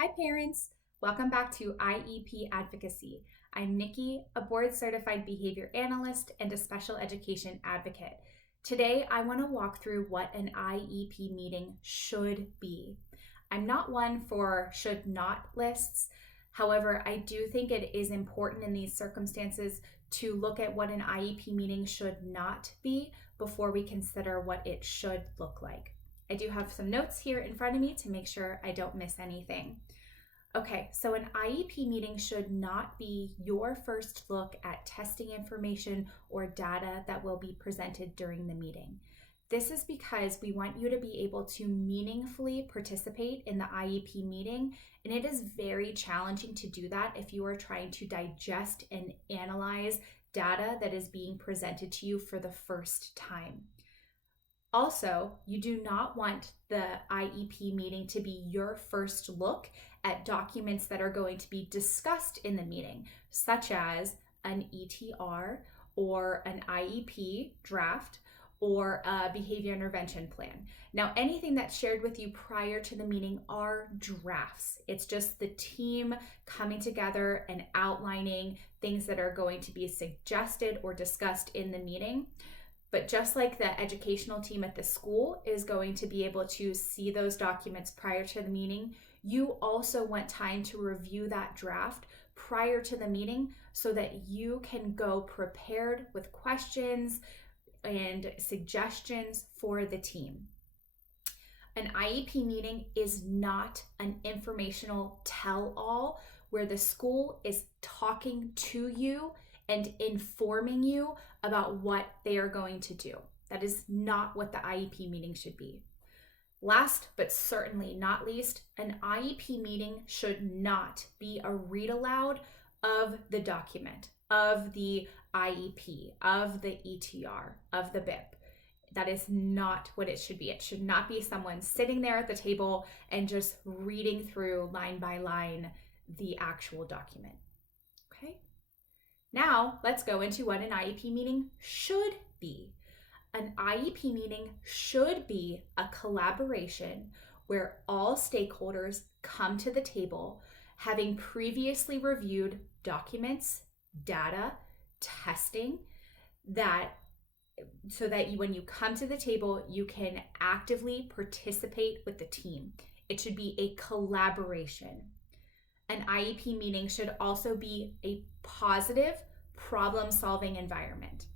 Hi parents, welcome back to IEP Advocacy. I'm Nikki, a board certified behavior analyst and a special education advocate. Today I want to walk through what an IEP meeting should be. I'm not one for should not lists. However, I do think it is important in these circumstances to look at what an IEP meeting should not be before we consider what it should look like. I do have some notes here in front of me to make sure I don't miss anything. Okay, so an IEP meeting should not be your first look at testing information or data that will be presented during the meeting. This is because we want you to be able to meaningfully participate in the IEP meeting, and it is very challenging to do that if you are trying to digest and analyze data that is being presented to you for the first time. Also, you do not want the IEP meeting to be your first look at documents that are going to be discussed in the meeting, such as an ETR or an IEP draft or a behavior intervention plan. Now, anything that's shared with you prior to the meeting are drafts. It's just the team coming together and outlining things that are going to be suggested or discussed in the meeting. But just like the educational team at the school is going to be able to see those documents prior to the meeting, you also want time to review that draft prior to the meeting so that you can go prepared with questions and suggestions for the team. An IEP meeting is not an informational tell-all where the school is talking to you and informing you about what they are going to do. That is not what the IEP meeting should be. Last but certainly not least, an IEP meeting should not be a read aloud of the document, of the IEP, of the ETR, of the BIP. That is not what it should be. It should not be someone sitting there at the table and just reading through line by line the actual document. Okay? Now, let's go into what an IEP meeting should be. An IEP meeting should be a collaboration where all stakeholders come to the table having previously reviewed documents, data, testing, so that when you come to the table, you can actively participate with the team. It should be a collaboration. An IEP meeting should also be a positive problem-solving environment.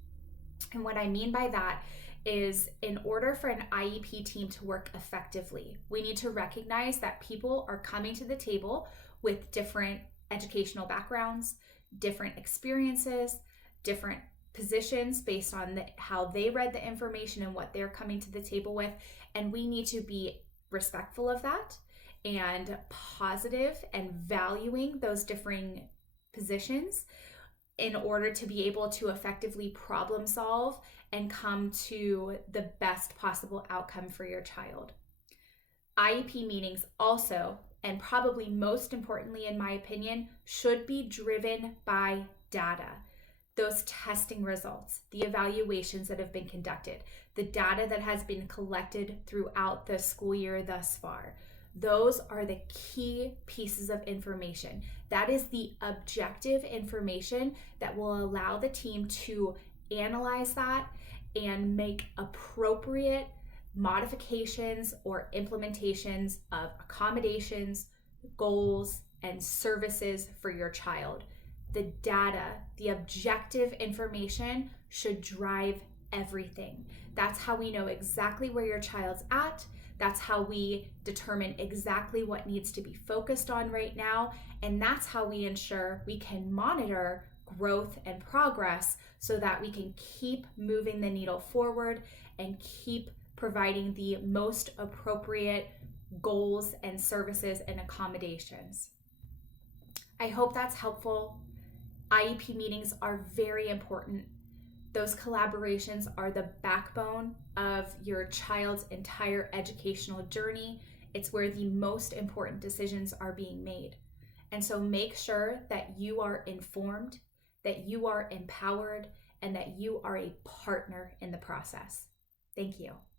And what I mean by that is, in order for an IEP team to work effectively, we need to recognize that people are coming to the table with different educational backgrounds, different experiences, different positions based on how they read the information and what they're coming to the table with. And we need to be respectful of that and positive and valuing those differing positions in order to be able to effectively problem solve and come to the best possible outcome for your child. IEP meetings also, and probably most importantly in my opinion, should be driven by data. Those testing results, the evaluations that have been conducted, the data that has been collected throughout the school year thus far. Those are the key pieces of information. That is the objective information that will allow the team to analyze that and make appropriate modifications or implementations of accommodations, goals, and services for your child. The data, the objective information should drive everything. That's how we know exactly where your child's at. That's how we determine exactly what needs to be focused on right now. And that's how we ensure we can monitor growth and progress so that we can keep moving the needle forward and keep providing the most appropriate goals and services and accommodations. I hope that's helpful. IEP meetings are very important. Those collaborations are the backbone of your child's entire educational journey. It's where the most important decisions are being made. And so make sure that you are informed, that you are empowered, and that you are a partner in the process. Thank you.